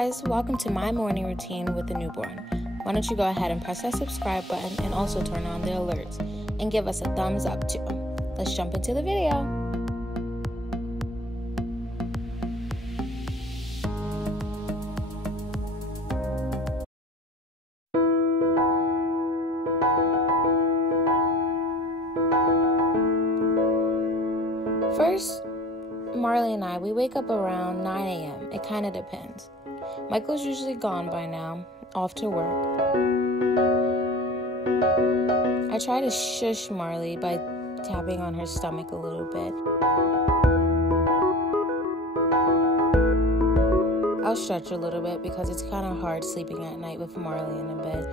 guys, welcome to my morning routine with the newborn. Why don't you go ahead and press that subscribe button and also turn on the alerts and give us a thumbs up too. Let's jump into the video. First, Marley and I, we wake up around 9 a.m. It kind of depends. Michael's usually gone by now, off to work. I try to shush Marley by tapping on her stomach a little bit. I'll stretch a little bit because it's kind of hard sleeping at night with Marley in the bed.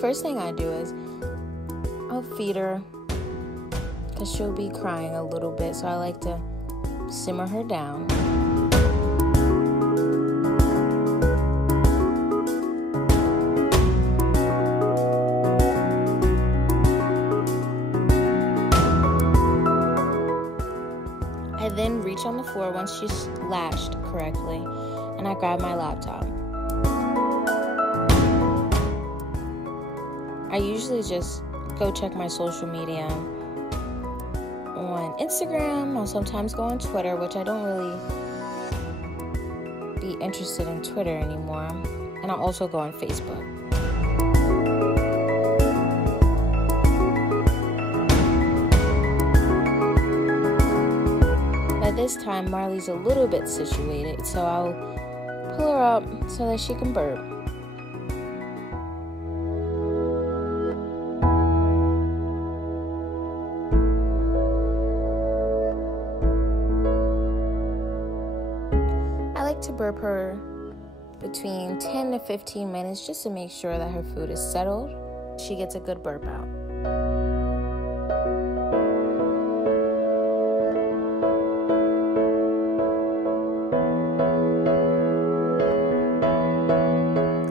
First thing I do is I'll feed her because she'll be crying a little bit, so I like to simmer her down. I then reach on the floor once she's latched correctly, and I grab my laptop. I usually just go check my social media on Instagram. I'll sometimes go on Twitter, which I don't really be interested in Twitter anymore. And I'll also go on Facebook. By this time, Marley's a little bit situated, so I'll pull her up so that she can burp. To burp her between 10 to 15 minutes just to make sure that her food is settled. She gets a good burp out.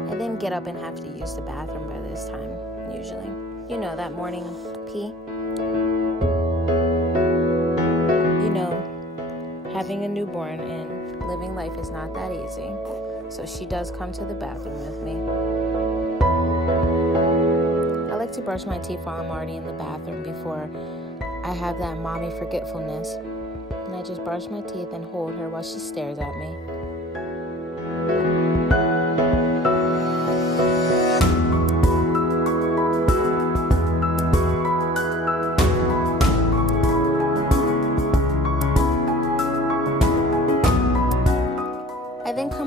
I then get up and have to use the bathroom by this time, usually. You know, that morning pee. You know, having a newborn and living life is not that easy, so she does come to the bathroom with me. I like to brush my teeth while I'm already in the bathroom before I have that mommy forgetfulness, and I just brush my teeth and hold her while she stares at me.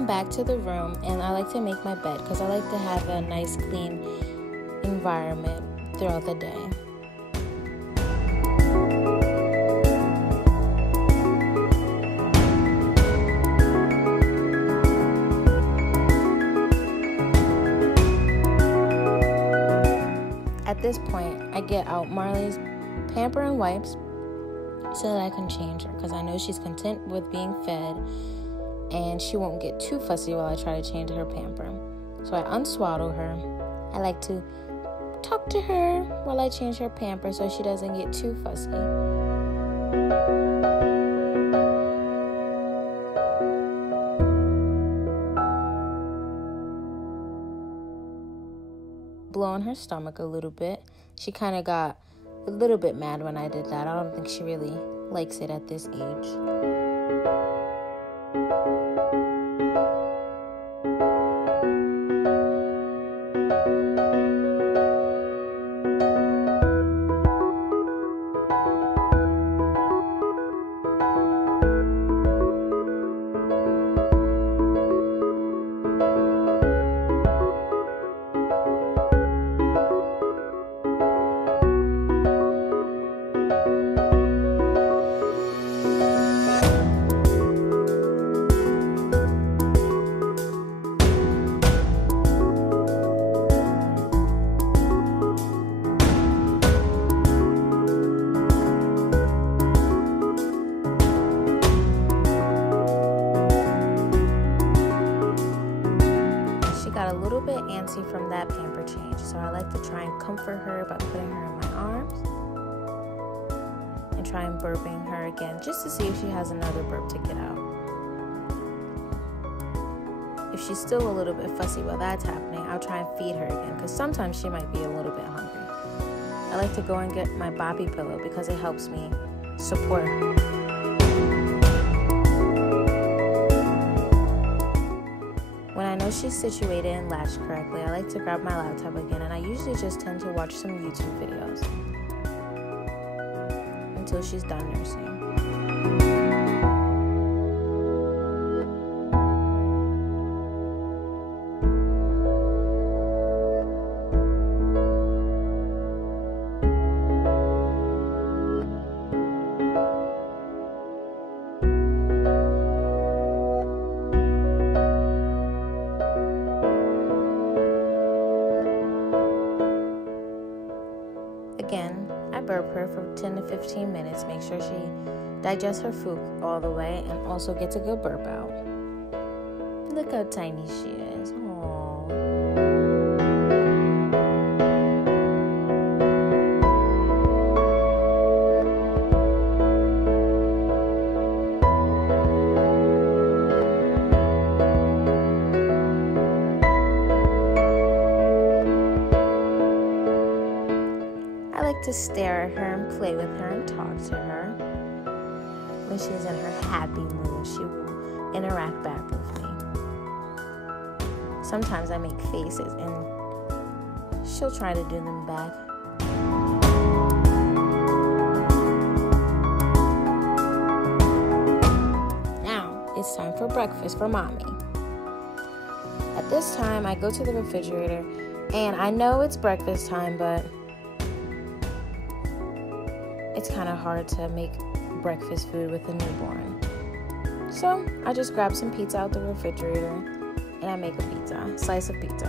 Back to the room, and I like to make my bed because I like to have a nice clean environment throughout the day. At this point, I get out Marley's pamper and wipes so that I can change her because I know she's content with being fed and she won't get too fussy while I try to change her pamper. So I unswaddle her. I like to talk to her while I change her pamper so she doesn't get too fussy. Blow on her stomach a little bit. She kind of got a little bit mad when I did that. I don't think she really likes it at this age. got a little bit antsy from that pamper change, so I like to try and comfort her by putting her in my arms and try and burping her again just to see if she has another burp to get out. If she's still a little bit fussy while that's happening, I'll try and feed her again because sometimes she might be a little bit hungry. I like to go and get my boppy pillow because it helps me support her. When I know she's situated and latched correctly, I like to grab my laptop again, and I usually just tend to watch some YouTube videos until she's done nursing. Again, I burp her for 10 to 15 minutes, make sure she digests her food all the way, and also gets a good burp out. Look how tiny she is. Aww. To stare at her and play with her and talk to her. When she's in her happy mood, she will interact back with me. Sometimes I make faces and she'll try to do them back. Now it's time for breakfast for mommy. At this time, I go to the refrigerator and I know it's breakfast time, but it's kind of hard to make breakfast food with a newborn. So I just grab some pizza out the refrigerator and I make a slice of pizza.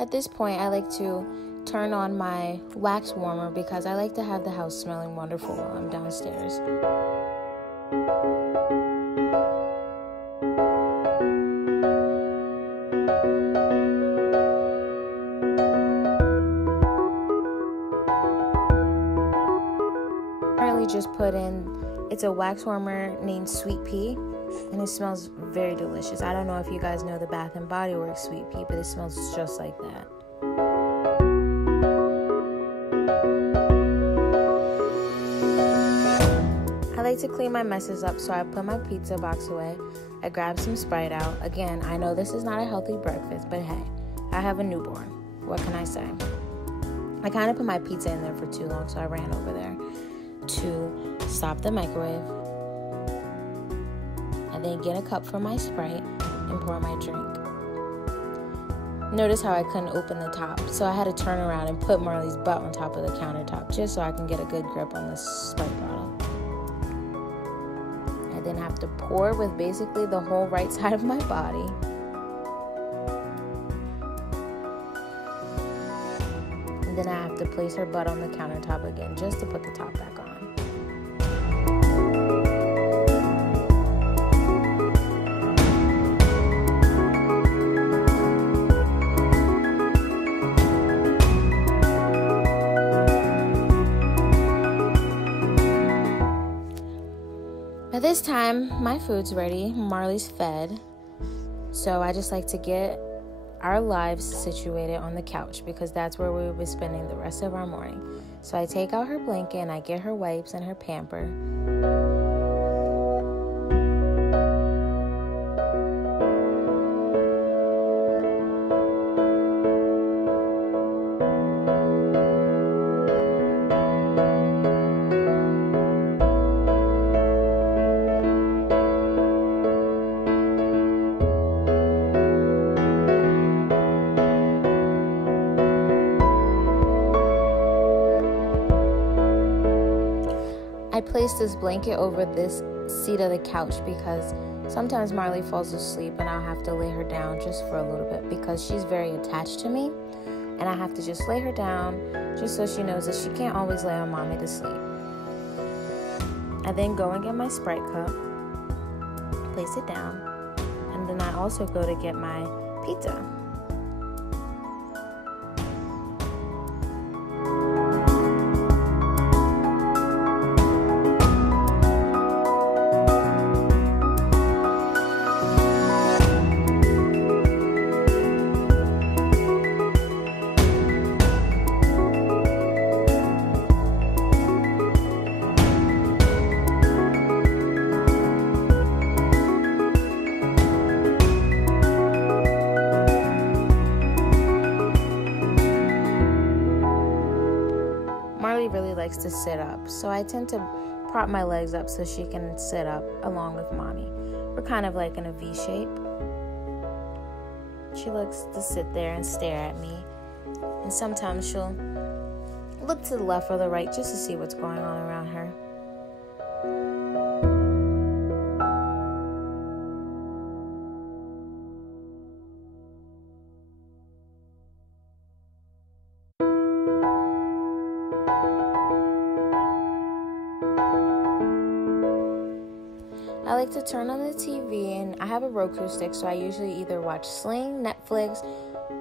At this point, I like to turn on my wax warmer because I like to have the house smelling wonderful while I'm downstairs. Currently just put in, it's a wax warmer named Sweet Pea, and it smells very delicious. I don't know if you guys know the Bath & Body Works Sweet Pea, but it smells just like that. I like to clean my messes up, so I put my pizza box away. I grab some Sprite out. Again, I know this is not a healthy breakfast, but hey, I have a newborn. What can I say? I kind of put my pizza in there for too long, so I ran over there to stop the microwave. And then get a cup for my Sprite and pour my drink. Notice how I couldn't open the top, so I had to turn around and put Marley's butt on top of the countertop just so I can get a good grip on this Sprite bottle. I then have to pour with basically the whole right side of my body. And then I have to place her butt on the countertop again just to put the top back on. By this time, my food's ready. Marley's fed. So I just like to get our lives situated on the couch because that's where we will be spending the rest of our morning. So I take out her blanket and I get her wipes and her pamper. I placed this blanket over this seat of the couch because sometimes Marley falls asleep and I'll have to lay her down just for a little bit because she's very attached to me, and I have to just lay her down just so she knows that she can't always lay on mommy to sleep. I then go and get my Sprite cup, place it down, and then I also go to get my pizza. Marley really likes to sit up, so I tend to prop my legs up so she can sit up along with mommy. We're kind of like in a V shape. She likes to sit there and stare at me, and sometimes she'll look to the left or the right just to see what's going on around her. I like to turn on the TV, and I have a Roku stick, so I usually either watch Sling, Netflix,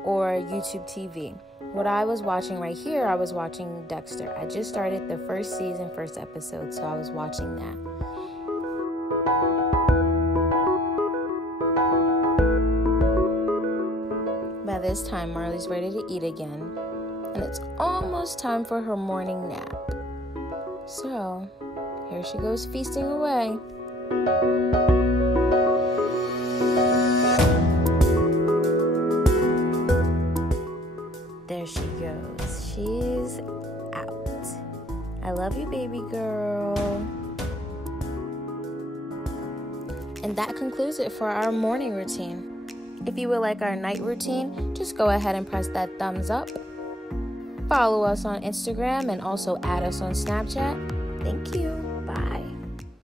or YouTube TV. What I was watching right here, I was watching Dexter. I just started the first season, first episode, so I was watching that. By this time, Marley's ready to eat again, and it's almost time for her morning nap. So, here she goes feasting away. There she goes. She's out. I love you, baby girl. And that concludes it for our morning routine. If you would like our night routine, just go ahead and press that thumbs up. Follow us on Instagram and also add us on Snapchat. Thank you.